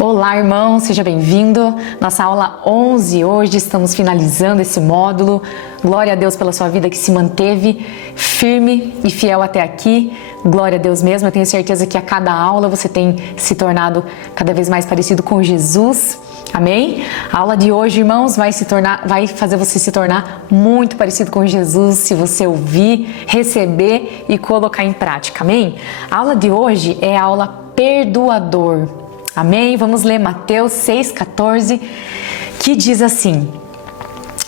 Olá, irmão, seja bem-vindo. Nossa aula 11 hoje, estamos finalizando esse módulo. Glória a Deus pela sua vida que se manteve firme e fiel até aqui. Glória a Deus mesmo. Eu tenho certeza que a cada aula você tem se tornado cada vez mais parecido com Jesus. Amém? A aula de hoje, irmãos, vai fazer você se tornar muito parecido com Jesus se você ouvir, receber e colocar em prática. Amém? A aula de hoje é a aula perdoador. Amém? Vamos ler Mateus 6,14, que diz assim: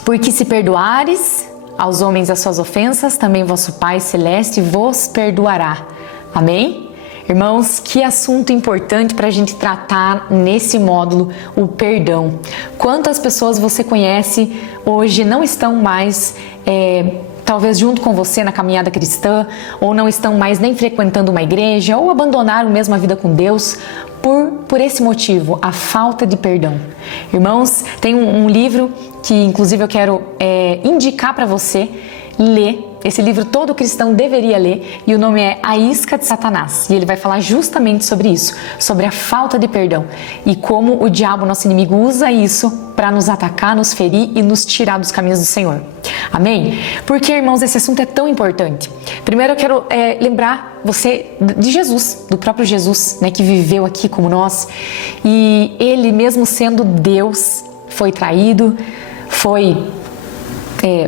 porque se perdoares aos homens as suas ofensas, também vosso Pai Celeste vos perdoará. Amém? Irmãos, que assunto importante para a gente tratar nesse módulo, o perdão. Quantas pessoas você conhece hoje não estão mais talvez junto com você na caminhada cristã, ou não estão mais nem frequentando uma igreja, ou abandonaram mesmo a vida com Deus por esse motivo, a falta de perdão. Irmãos, tem um livro que inclusive eu quero indicar para você ler. Esse livro todo cristão deveria ler, e o nome é A Isca de Satanás, e ele vai falar justamente sobre isso, sobre a falta de perdão e como o diabo, nosso inimigo, usa isso para nos atacar, nos ferir e nos tirar dos caminhos do Senhor. Amém? Porque, irmãos, esse assunto é tão importante. Primeiro eu quero lembrar você de Jesus, do próprio Jesus, né, que viveu aqui como nós, e ele mesmo sendo Deus, foi traído, foi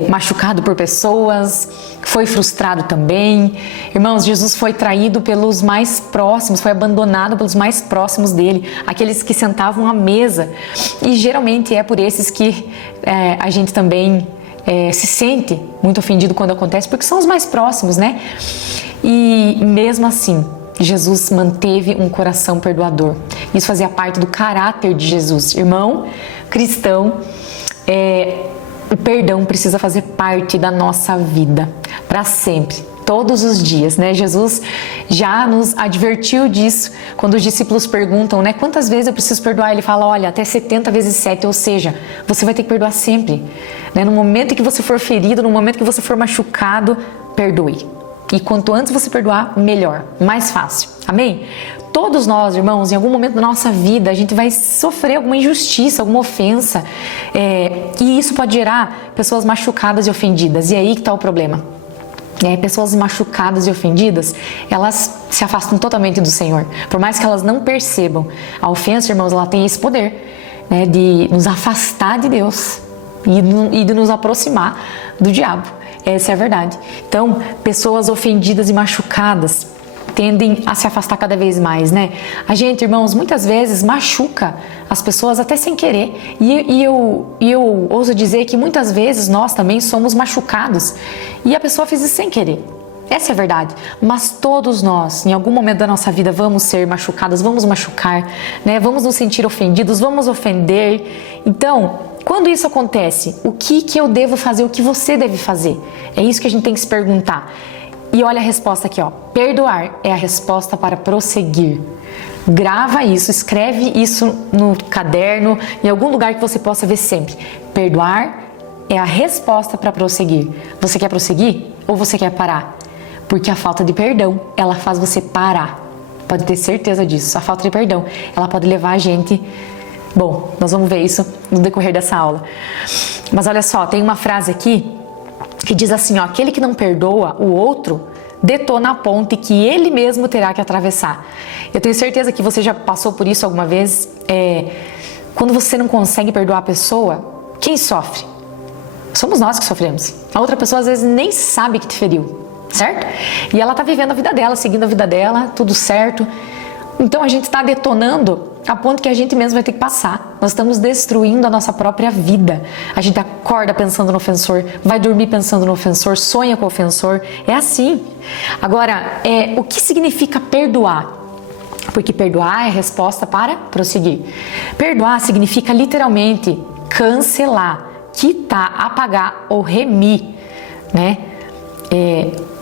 machucado por pessoas, foi frustrado também. Irmãos, Jesus foi traído pelos mais próximos, foi abandonado pelos mais próximos dele, aqueles que sentavam à mesa. E geralmente é por esses que a gente também se sente muito ofendido quando acontece, porque são os mais próximos, né? E mesmo assim, Jesus manteve um coração perdoador. Isso fazia parte do caráter de Jesus. Irmão cristão, o perdão precisa fazer parte da nossa vida, para sempre, todos os dias, né? Jesus já nos advertiu disso, quando os discípulos perguntam, né? Quantas vezes eu preciso perdoar? Ele fala, olha, até 70 vezes 7, ou seja, você vai ter que perdoar sempre, né? No momento em que você for ferido, no momento que você for machucado, perdoe. E quanto antes você perdoar, melhor, mais fácil. Amém? Todos nós, irmãos, em algum momento da nossa vida, a gente vai sofrer alguma injustiça, alguma ofensa, e isso pode gerar pessoas machucadas e ofendidas. E aí que está o problema. Pessoas machucadas e ofendidas, elas se afastam totalmente do Senhor. Por mais que elas não percebam, a ofensa, irmãos, ela tem esse poder, né, de nos afastar de Deus e de nos aproximar do diabo. Essa é a verdade. Então, pessoas ofendidas e machucadas tendem a se afastar cada vez mais, né? A gente, irmãos, muitas vezes machuca as pessoas até sem querer. E eu ouso dizer que muitas vezes nós também somos machucados e a pessoa fez isso sem querer. Essa é a verdade. Mas todos nós, em algum momento da nossa vida, vamos ser machucados, vamos machucar, né? Vamos nos sentir ofendidos, vamos ofender. Então, quando isso acontece, o que eu devo fazer, o que você deve fazer? É isso que a gente tem que se perguntar. E olha a resposta aqui, ó. Perdoar é a resposta para prosseguir. Grava isso, escreve isso no caderno, em algum lugar que você possa ver sempre. Perdoar é a resposta para prosseguir. Você quer prosseguir ou você quer parar? Porque a falta de perdão, ela faz você parar. Pode ter certeza disso. A falta de perdão, ela pode levar a gente... Bom, nós vamos ver isso no decorrer dessa aula. Mas olha só, tem uma frase aqui que diz assim, ó, aquele que não perdoa o outro detona a ponte que ele mesmo terá que atravessar. Eu tenho certeza que você já passou por isso alguma vez. Quando você não consegue perdoar a pessoa, quem sofre? Somos nós que sofremos. A outra pessoa às vezes nem sabe que te feriu, certo? E ela tá vivendo a vida dela, seguindo a vida dela, tudo certo. Então a gente está detonando a ponto que a gente mesmo vai ter que passar. Nós estamos destruindo a nossa própria vida. A gente acorda pensando no ofensor, vai dormir pensando no ofensor, sonha com o ofensor. É assim. Agora, o que significa perdoar? Porque perdoar é a resposta para prosseguir. Perdoar significa literalmente cancelar, quitar, apagar ou remir, né?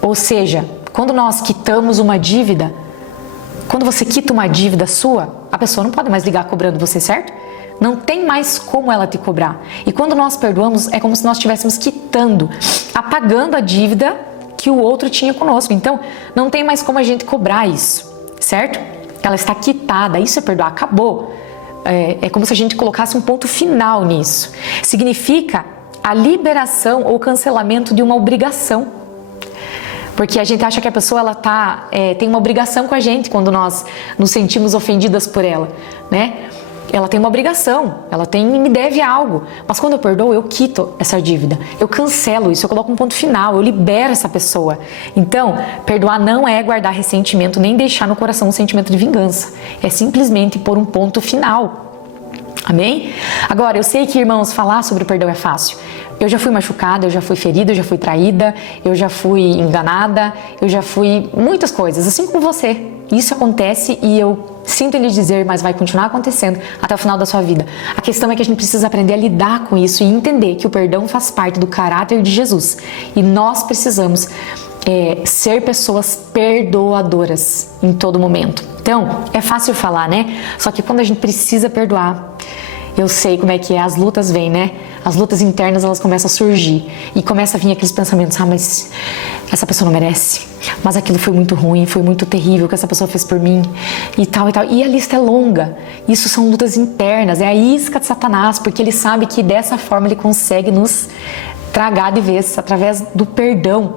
Ou seja, quando nós quitamos uma dívida, quando você quita uma dívida sua, a pessoa não pode mais ligar cobrando você, certo? Não tem mais como ela te cobrar. E quando nós perdoamos, é como se nós estivéssemos quitando, apagando a dívida que o outro tinha conosco. Então, não tem mais como a gente cobrar isso, certo? Ela está quitada, isso é perdoar, acabou. é como se a gente colocasse um ponto final nisso. Significa a liberação ou cancelamento de uma obrigação. Porque a gente acha que a pessoa ela tem uma obrigação com a gente quando nós nos sentimos ofendidas por ela, né? Ela tem uma obrigação, me deve algo. Mas quando eu perdoo, eu quito essa dívida. Eu cancelo isso, eu coloco um ponto final, eu libero essa pessoa. Então, perdoar não é guardar ressentimento, nem deixar no coração um sentimento de vingança. É simplesmente pôr um ponto final. Amém? Agora, eu sei que, irmãos, falar sobre o perdão é fácil. Eu já fui machucada, eu já fui ferida, eu já fui traída, eu já fui enganada, eu já fui muitas coisas, assim como você. Isso acontece e eu sinto lhe dizer, mas vai continuar acontecendo até o final da sua vida. A questão é que a gente precisa aprender a lidar com isso e entender que o perdão faz parte do caráter de Jesus. E nós precisamos ser pessoas perdoadoras em todo momento. Então, é fácil falar, né? Só que quando a gente precisa perdoar, eu sei como é que é, as lutas vêm, né? As lutas internas, elas começam a surgir. E começa a vir aqueles pensamentos, mas essa pessoa não merece. Mas aquilo foi muito ruim, foi muito terrível que essa pessoa fez por mim. E tal, e tal. E a lista é longa. Isso são lutas internas, é a isca de Satanás, porque ele sabe que dessa forma ele consegue nos tragar de vez, através do perdão.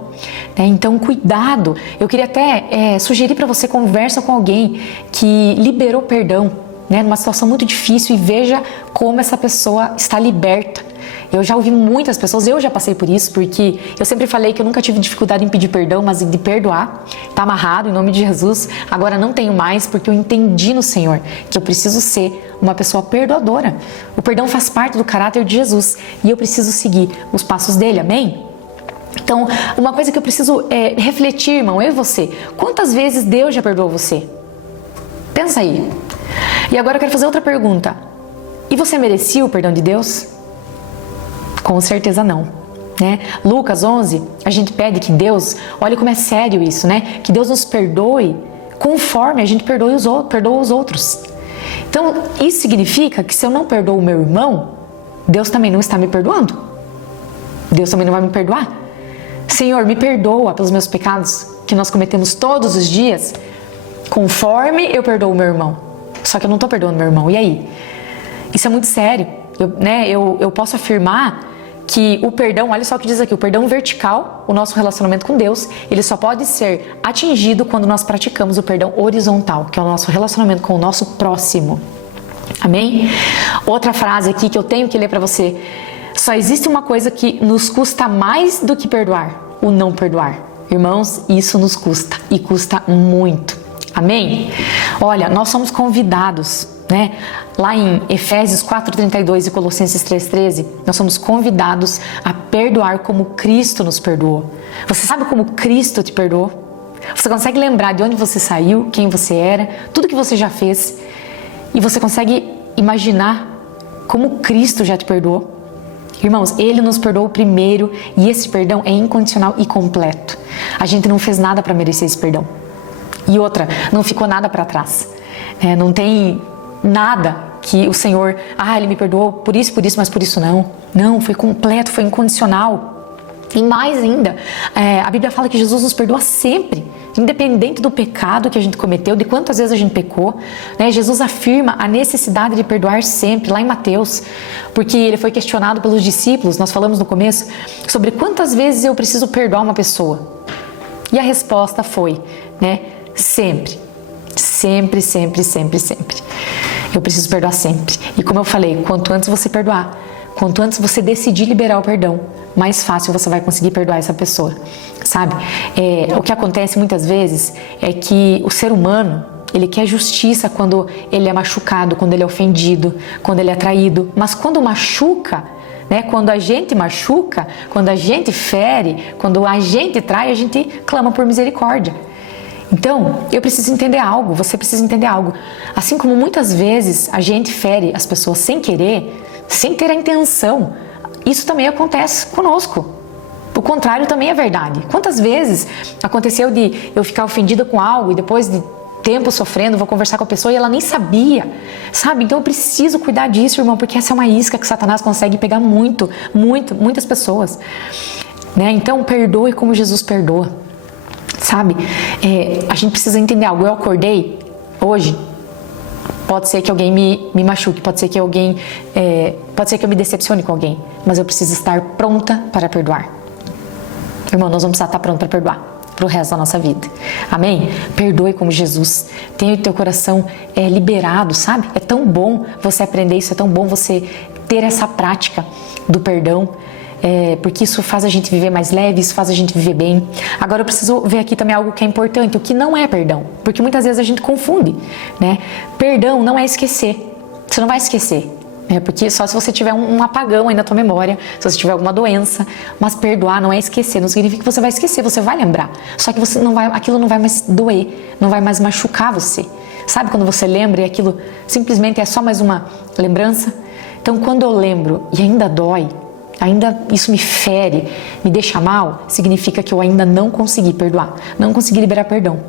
Então, cuidado. Eu queria até sugerir para você, conversa com alguém que liberou perdão, numa situação muito difícil, e veja como essa pessoa está liberta. Eu já ouvi muitas pessoas, eu já passei por isso, porque eu sempre falei que eu nunca tive dificuldade em pedir perdão, mas de perdoar. Está amarrado em nome de Jesus. Agora não tenho mais, porque eu entendi no Senhor que eu preciso ser uma pessoa perdoadora. O perdão faz parte do caráter de Jesus e eu preciso seguir os passos dele, amém? Então, uma coisa que eu preciso refletir, irmão, eu e você. Quantas vezes Deus já perdoou você? Pensa aí. E agora eu quero fazer outra pergunta. E você merecia o perdão de Deus? Com certeza não, né? Lucas 11, a gente pede que Deus, olha como é sério isso, né? Que Deus nos perdoe conforme a gente perdoa os outros. Então, isso significa que se eu não perdoo o meu irmão, Deus também não está me perdoando. Deus também não vai me perdoar. Senhor, me perdoa pelos meus pecados que nós cometemos todos os dias, conforme eu perdoo o meu irmão. Só que eu não estou perdoando meu irmão. E aí? Isso é muito sério. Eu posso afirmar que o perdão, olha só o que diz aqui, o perdão vertical, o nosso relacionamento com Deus, ele só pode ser atingido quando nós praticamos o perdão horizontal, que é o nosso relacionamento com o nosso próximo. Amém? Outra frase aqui que eu tenho que ler para você. Só existe uma coisa que nos custa mais do que perdoar, o não perdoar. Irmãos, isso nos custa e custa muito. Amém? Olha, nós somos convidados, né? Lá em Efésios 4:32 e Colossenses 3:13, nós somos convidados a perdoar como Cristo nos perdoou. Você sabe como Cristo te perdoou? Você consegue lembrar de onde você saiu, quem você era, tudo que você já fez, e você consegue imaginar como Cristo já te perdoou? Irmãos, Ele nos perdoou primeiro e esse perdão é incondicional e completo. A gente não fez nada para merecer esse perdão. E outra, não ficou nada para trás. Não tem nada que o Senhor, Ele me perdoou por isso, mas por isso não. Não, foi completo, foi incondicional. E mais ainda, a Bíblia fala que Jesus nos perdoa sempre, independente do pecado que a gente cometeu, de quantas vezes a gente pecou. Jesus afirma a necessidade de perdoar sempre, lá em Mateus, porque ele foi questionado pelos discípulos, nós falamos no começo, sobre quantas vezes eu preciso perdoar uma pessoa. E a resposta foi, sempre. Sempre, sempre, sempre, sempre. Eu preciso perdoar sempre. E como eu falei, quanto antes você perdoar, quanto antes você decidir liberar o perdão, mais fácil você vai conseguir perdoar essa pessoa, sabe? O que acontece muitas vezes é que o ser humano, ele quer justiça quando ele é machucado, quando ele é ofendido, quando ele é traído. Mas quando machuca, quando a gente machuca, quando a gente fere, quando a gente trai, a gente clama por misericórdia. Então, eu preciso entender algo, você precisa entender algo. Assim como muitas vezes a gente fere as pessoas sem querer, sem ter a intenção, isso também acontece conosco. O contrário também é verdade. Quantas vezes aconteceu de eu ficar ofendida com algo e depois de tempo sofrendo, vou conversar com a pessoa e ela nem sabia, sabe? Então eu preciso cuidar disso, irmão, porque essa é uma isca que Satanás consegue pegar muitas pessoas. Então perdoe como Jesus perdoa. Sabe, a gente precisa entender algo. Eu acordei hoje, Pode ser que alguém me machuque, pode ser que eu me decepcione com alguém, mas eu preciso estar pronta para perdoar. Irmão, nós vamos precisar estar prontos para perdoar pro resto da nossa vida. Amém? Perdoe como Jesus. Tenha o teu coração liberado, sabe? É tão bom você aprender isso, é tão bom você ter essa prática do perdão, porque isso faz a gente viver mais leve, isso faz a gente viver bem. Agora eu preciso ver aqui também algo que é importante, o que não é perdão, porque muitas vezes a gente confunde, né? Perdão não é esquecer. Você não vai esquecer. Porque só se você tiver um apagão aí na tua memória, se você tiver alguma doença, mas perdoar não é esquecer, não significa que você vai esquecer, você vai lembrar, só que aquilo não vai mais doer, não vai mais machucar você, sabe quando você lembra e aquilo simplesmente é só mais uma lembrança? Então quando eu lembro e ainda dói, ainda isso me fere, me deixa mal, significa que eu ainda não consegui perdoar, não consegui liberar perdão.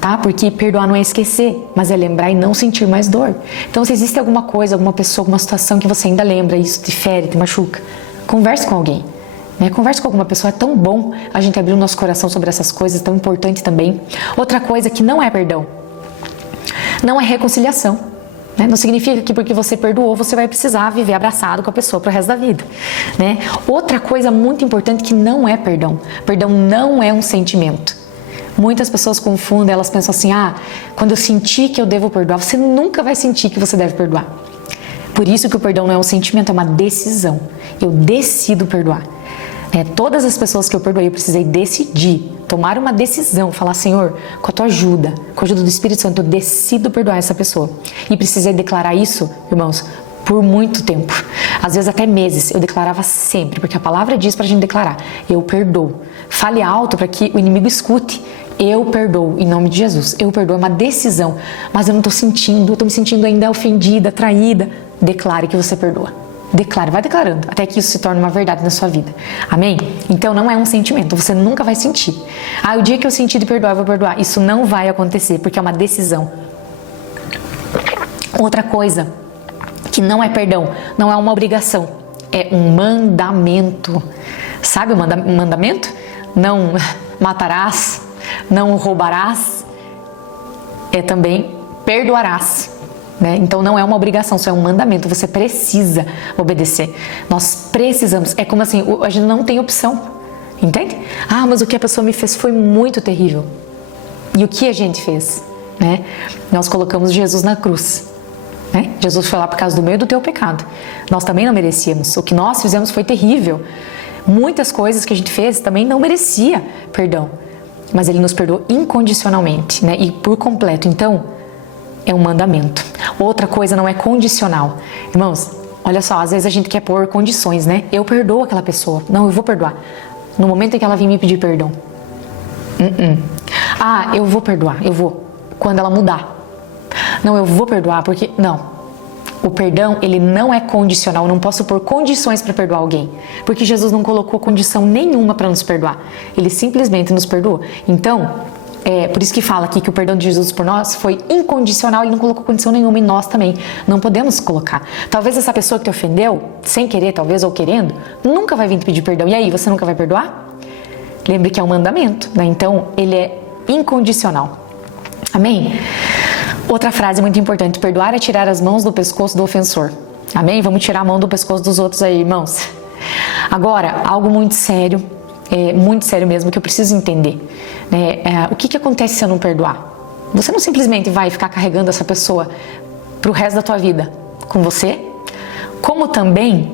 Tá? Porque perdoar não é esquecer, mas é lembrar e não sentir mais dor. Então, se existe alguma coisa, alguma pessoa, alguma situação que você ainda lembra, isso te fere, te machuca, converse com alguém. Né? Converse com alguma pessoa, é tão bom a gente abrir o nosso coração sobre essas coisas, tão importante também. Outra coisa que não é perdão, não é reconciliação. Né? Não significa que porque você perdoou, você vai precisar viver abraçado com a pessoa pro resto da vida. Né? Outra coisa muito importante que não é perdão. Perdão não é um sentimento. Muitas pessoas confundem, elas pensam assim, quando eu sentir que eu devo perdoar, você nunca vai sentir que você deve perdoar. Por isso que o perdão não é um sentimento, é uma decisão. Eu decido perdoar. Todas as pessoas que eu perdoei, eu precisei decidir, tomar uma decisão, falar, Senhor, com a tua ajuda, com a ajuda do Espírito Santo, eu decido perdoar essa pessoa. E precisei declarar isso, irmãos, por muito tempo. Às vezes até meses, eu declarava sempre, porque a palavra diz pra gente declarar, eu perdoo. Fale alto para que o inimigo escute. Eu perdoo, em nome de Jesus. Eu perdoo, é uma decisão. Mas eu não estou sentindo, eu estou me sentindo ainda ofendida, traída. Declare que você perdoa. Declare, vai declarando, até que isso se torne uma verdade na sua vida. Amém? Então não é um sentimento, você nunca vai sentir. O dia que eu sentir de perdoar, eu vou perdoar. Isso não vai acontecer, porque é uma decisão. Outra coisa que não é perdão, não é uma obrigação, é um mandamento. Sabe o mandamento? Não matarás, não roubarás, também perdoarás. Né? Então não é uma obrigação, só é um mandamento, você precisa obedecer. Nós precisamos, é como assim, a gente não tem opção, entende? Mas o que a pessoa me fez foi muito terrível. E o que a gente fez? Né? Nós colocamos Jesus na cruz. Né? Jesus foi lá por causa do meu e do teu pecado. Nós também não merecíamos, o que nós fizemos foi terrível. Muitas coisas que a gente fez também não merecia perdão, mas Ele nos perdoou incondicionalmente, né? E por completo. Então, é um mandamento. Outra coisa não é condicional. Irmãos, olha só, às vezes a gente quer pôr condições, né? Eu perdoo aquela pessoa. Não, eu vou perdoar. No momento em que ela vir me pedir perdão. Eu vou perdoar, eu vou. Quando ela mudar. Não, eu vou perdoar porque... Não. O perdão, ele não é condicional, eu não posso pôr condições para perdoar alguém, porque Jesus não colocou condição nenhuma para nos perdoar, Ele simplesmente nos perdoou. Então, por isso que fala aqui que o perdão de Jesus por nós foi incondicional, Ele não colocou condição nenhuma, e nós também não podemos colocar. Talvez essa pessoa que te ofendeu, sem querer talvez, ou querendo, nunca vai vir te pedir perdão, e aí, você nunca vai perdoar? Lembre que é um mandamento, né? Então ele é incondicional. Amém? Outra frase muito importante: perdoar é tirar as mãos do pescoço do ofensor. Amém? Vamos tirar a mão do pescoço dos outros aí, irmãos. Agora, algo muito sério mesmo, que eu preciso entender. O que acontece se eu não perdoar? Você não simplesmente vai ficar carregando essa pessoa pro resto da tua vida com você? Como também,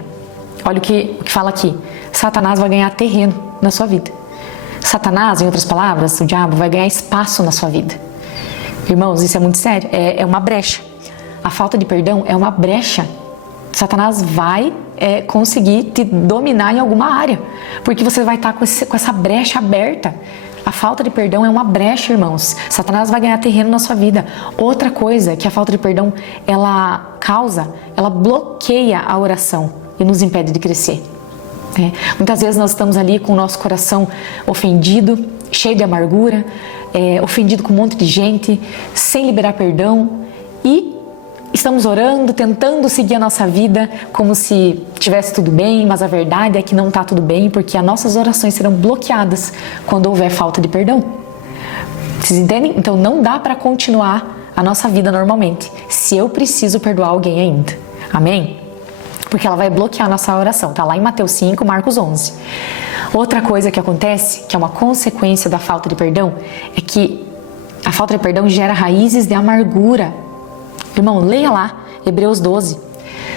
olha o que fala aqui, Satanás vai ganhar terreno na sua vida. Satanás, em outras palavras, o diabo vai ganhar espaço na sua vida. Irmãos, isso é muito sério, é uma brecha. A falta de perdão é uma brecha. Satanás vai conseguir te dominar em alguma área, porque você vai estar com essa brecha aberta. A falta de perdão é uma brecha, irmãos. Satanás vai ganhar terreno na sua vida. Outra coisa que a falta de perdão, ela bloqueia a oração e nos impede de crescer. Muitas vezes nós estamos ali com o nosso coração ofendido, cheio de amargura, ofendido com um monte de gente, sem liberar perdão, e estamos orando, tentando seguir a nossa vida como se estivesse tudo bem, mas a verdade é que não está tudo bem, porque as nossas orações serão bloqueadas quando houver falta de perdão. Vocês entendem? Então não dá para continuar a nossa vida normalmente, se eu preciso perdoar alguém ainda. Amém? Porque ela vai bloquear a nossa oração. Tá lá em Mateus 5, Marcos 11. Outra coisa que acontece, que é uma consequência da falta de perdão, é que a falta de perdão gera raízes de amargura. Irmão, leia lá, Hebreus 12.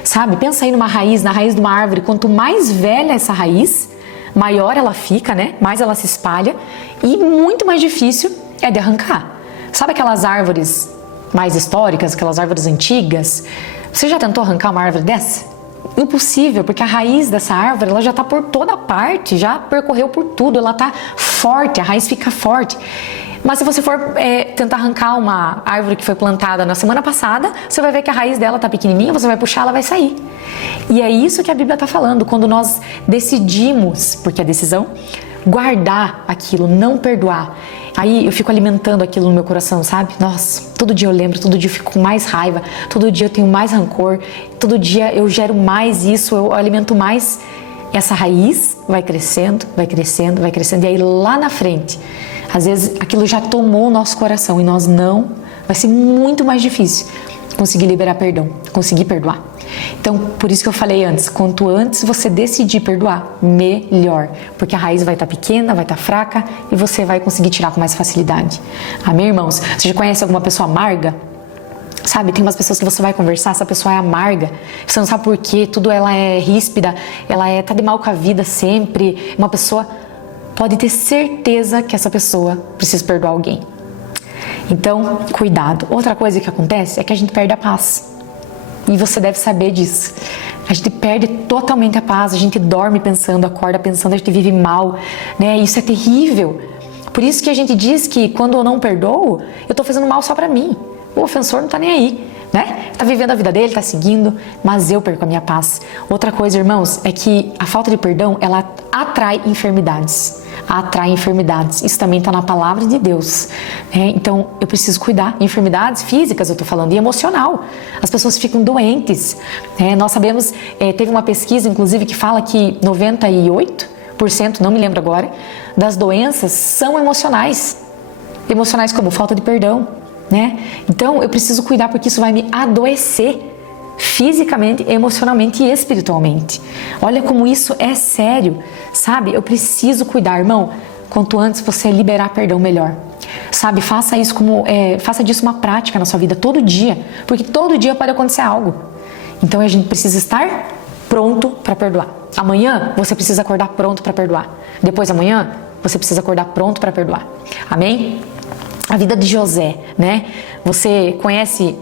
Sabe, pensa aí numa raiz, na raiz de uma árvore. Quanto mais velha essa raiz, maior ela fica, né? Mais ela se espalha e muito mais difícil é de arrancar. Sabe aquelas árvores mais históricas, aquelas árvores antigas? Você já tentou arrancar uma árvore dessa? Impossível, porque a raiz dessa árvore ela já está por toda parte, já percorreu por tudo, ela está forte, a raiz fica forte. Mas se você for tentar arrancar uma árvore que foi plantada na semana passada, você vai ver que a raiz dela está pequenininha, você vai puxar, ela vai sair. E é isso que a Bíblia está falando, quando nós decidimos, porque é decisão, guardar aquilo, não perdoar. Aí eu fico alimentando aquilo no meu coração, sabe? Nossa, todo dia eu lembro, todo dia eu fico com mais raiva, todo dia eu tenho mais rancor, todo dia eu gero mais isso, eu alimento mais. Essa raiz vai crescendo, vai crescendo, vai crescendo. E aí lá na frente, às vezes aquilo já tomou o nosso coração e nós não. Vai ser muito mais difícil conseguir liberar perdão, conseguir perdoar. Então, por isso que eu falei antes, quanto antes você decidir perdoar, melhor. Porque a raiz vai estar pequena, vai estar fraca e você vai conseguir tirar com mais facilidade. Amém, irmãos? Você já conhece alguma pessoa amarga? Sabe, tem umas pessoas que você vai conversar, essa pessoa é amarga, você não sabe por quê, tudo ela é ríspida, ela tá de mal com a vida sempre. Uma pessoa pode ter certeza que essa pessoa precisa perdoar alguém. Então, cuidado. Outra coisa que acontece é que a gente perde a paz. E você deve saber disso. A gente perde totalmente a paz, a gente dorme pensando, acorda pensando, a gente vive mal, né? Isso é terrível. Por isso que a gente diz que quando eu não perdoo, eu tô fazendo mal só pra mim. O ofensor não tá nem aí, né? Tá vivendo a vida dele, tá seguindo, mas eu perco a minha paz. Outra coisa, irmãos, é que a falta de perdão, ela atrai enfermidades. Atrai enfermidades. Isso também tá na palavra de Deus. Né? Então, eu preciso cuidar. Enfermidades físicas, eu tô falando, e emocional. As pessoas ficam doentes. Né? Nós sabemos, teve uma pesquisa, inclusive, que fala que 98%, não me lembro agora, das doenças são emocionais. Emocionais como falta de perdão. Né? Então eu preciso cuidar porque isso vai me adoecer fisicamente, emocionalmente e espiritualmente. Olha como isso é sério, sabe? Eu preciso cuidar, irmão. Quanto antes você liberar perdão, melhor. Sabe? Faça isso faça disso uma prática na sua vida todo dia, porque todo dia pode acontecer algo. Então a gente precisa estar pronto para perdoar. Amanhã você precisa acordar pronto para perdoar. Depois de amanhã você precisa acordar pronto para perdoar. Amém? A vida de José, né? Você conhece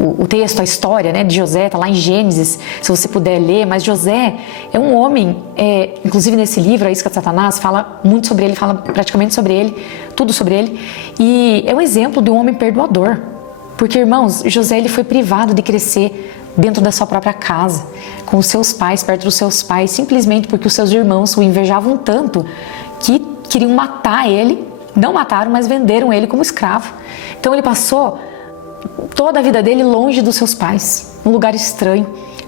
o texto, a história, né, de José, tá lá em Gênesis, se você puder ler, mas José é um homem, inclusive nesse livro, A Isca de Satanás, fala muito sobre ele, fala praticamente sobre ele, tudo sobre ele, e é um exemplo de um homem perdoador, porque, irmãos, José ele foi privado de crescer dentro da sua própria casa, com os seus pais, perto dos seus pais, simplesmente porque os seus irmãos o invejavam tanto que queriam matar ele. Não mataram, mas venderam ele como escravo. Então ele passou toda a vida dele longe dos seus pais, num lugar estranho,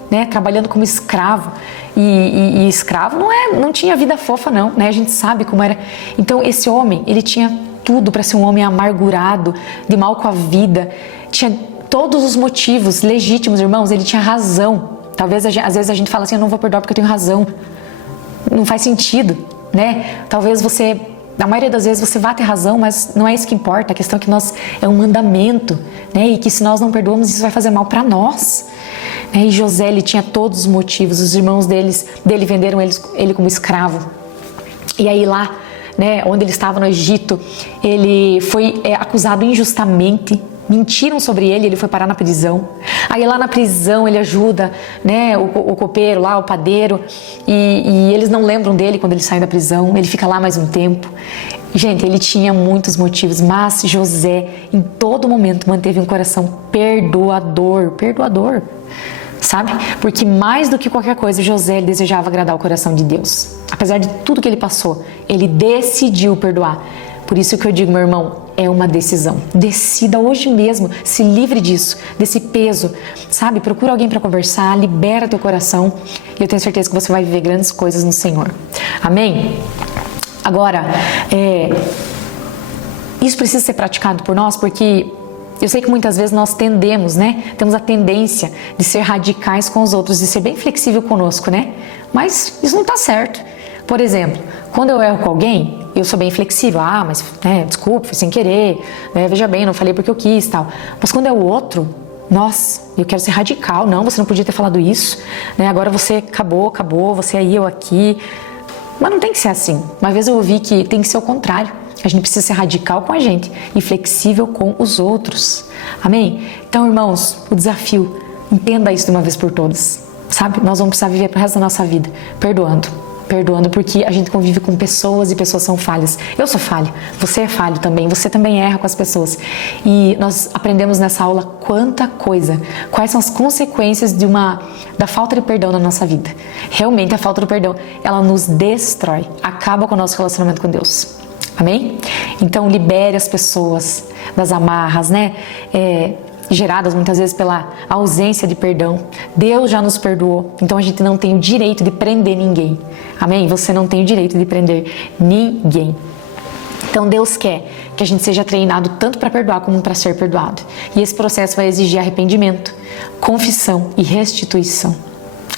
né? Trabalhando como escravo. E escravo não tinha vida fofa não, né? A gente sabe como era. Então esse homem, ele tinha tudo para ser um homem amargurado, de mal com a vida. Tinha todos os motivos legítimos, irmãos. Ele tinha razão. Talvez às vezes a gente fala assim, eu não vou perdoar porque eu tenho razão. Não faz sentido, né? Talvez você... Na maioria das vezes você vai ter razão, mas não é isso que importa. A questão é que é um mandamento, né? E que se nós não perdoamos, isso vai fazer mal para nós. E José, ele tinha todos os motivos. Os irmãos dele venderam ele como escravo. E aí lá, né, onde ele estava no Egito, ele foi acusado injustamente. Mentiram sobre ele foi parar na prisão. Aí lá na prisão ele ajuda, né, o copeiro lá, o padeiro, e eles não lembram dele quando ele sai da prisão, ele fica lá mais um tempo. Gente, ele tinha muitos motivos, mas José em todo momento manteve um coração perdoador, sabe? Porque mais do que qualquer coisa, José ele desejava agradar o coração de Deus. Apesar de tudo que ele passou, ele decidiu perdoar. Por isso que eu digo, meu irmão, é uma decisão. Decida hoje mesmo, se livre disso, desse peso, sabe? Procura alguém para conversar, libera teu coração e eu tenho certeza que você vai viver grandes coisas no Senhor. Amém? Agora, isso precisa ser praticado por nós porque Eu sei que muitas vezes nós tendemos, né? Temos a tendência de ser radicais com os outros, de ser bem flexível conosco, né? Mas isso não tá certo. Por exemplo, quando eu erro com alguém, eu sou bem flexível. Ah, mas desculpa, foi sem querer, né? Veja bem, não falei porque eu quis, tal. Mas quando é o outro, nossa, eu quero ser radical. Não, você não podia ter falado isso, né? Agora você acabou, você aí, eu aqui. Mas não tem que ser assim. Uma vez eu ouvi que tem que ser o contrário. A gente precisa ser radical com a gente e flexível com os outros. Amém? Então, irmãos, o desafio, entenda isso de uma vez por todas. Sabe? Nós vamos precisar viver pro resto da nossa vida perdoando. Perdoando porque a gente convive com pessoas e pessoas são falhas. Eu sou falha, você é falho também, você também erra com as pessoas. E nós aprendemos nessa aula quanta coisa, quais são as consequências da falta de perdão na nossa vida. Realmente a falta do perdão, ela nos destrói, acaba com o nosso relacionamento com Deus. Amém? Então libere as pessoas das amarras, né? Geradas muitas vezes pela ausência de perdão. Deus já nos perdoou, então a gente não tem o direito de prender ninguém. Amém? Você não tem o direito de prender ninguém. Então Deus quer que a gente seja treinado tanto para perdoar como para ser perdoado. E esse processo vai exigir arrependimento, confissão e restituição.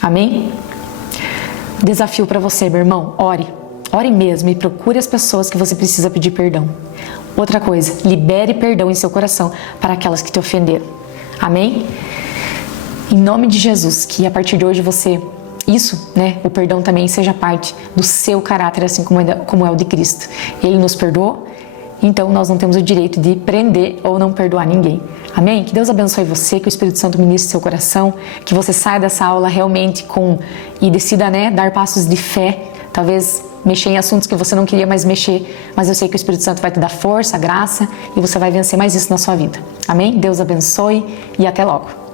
Amém? Desafio para você, meu irmão, ore. Ore mesmo e procure as pessoas que você precisa pedir perdão. Outra coisa, libere perdão em seu coração para aquelas que te ofenderam. Amém? Em nome de Jesus, que a partir de hoje o perdão também seja parte do seu caráter, assim como é o de Cristo. Ele nos perdoou, então nós não temos o direito de prender ou não perdoar ninguém. Amém? Que Deus abençoe você, que o Espírito Santo ministre seu coração, que você saia dessa aula realmente e decida, dar passos de fé, talvez mexer em assuntos que você não queria mais mexer, mas eu sei que o Espírito Santo vai te dar força, graça e você vai vencer mais isso na sua vida. Amém? Deus abençoe e até logo.